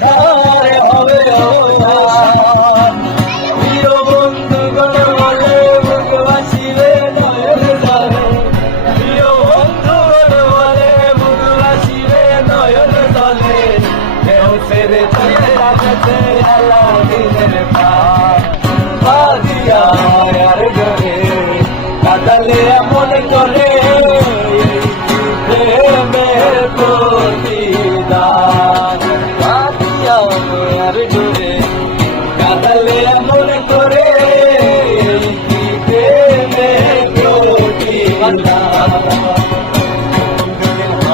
Yeah.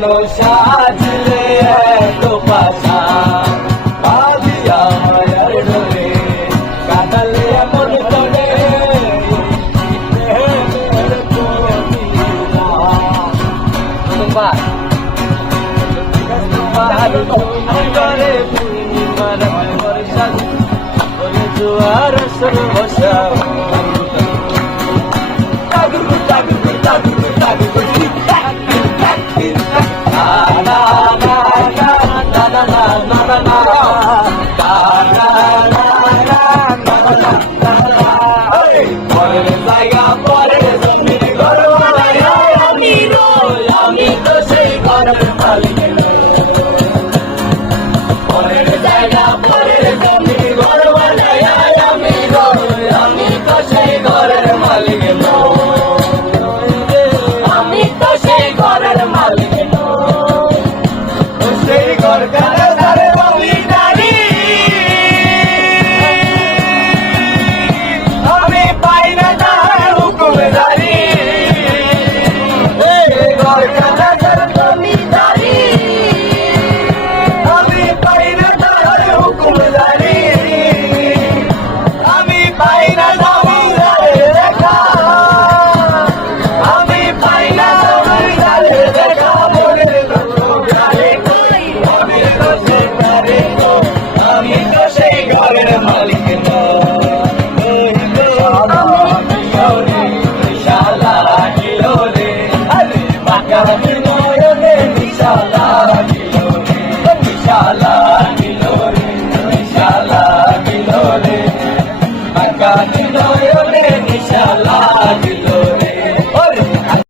কেন সাজলে এত পাশা বাদিয়া মায়ার ডোরে কাটালে এমন করে। তোমার। তোমার করে পূর্ণিমার বর্ষা জোয়ার সর্বসা রাজা Yeah.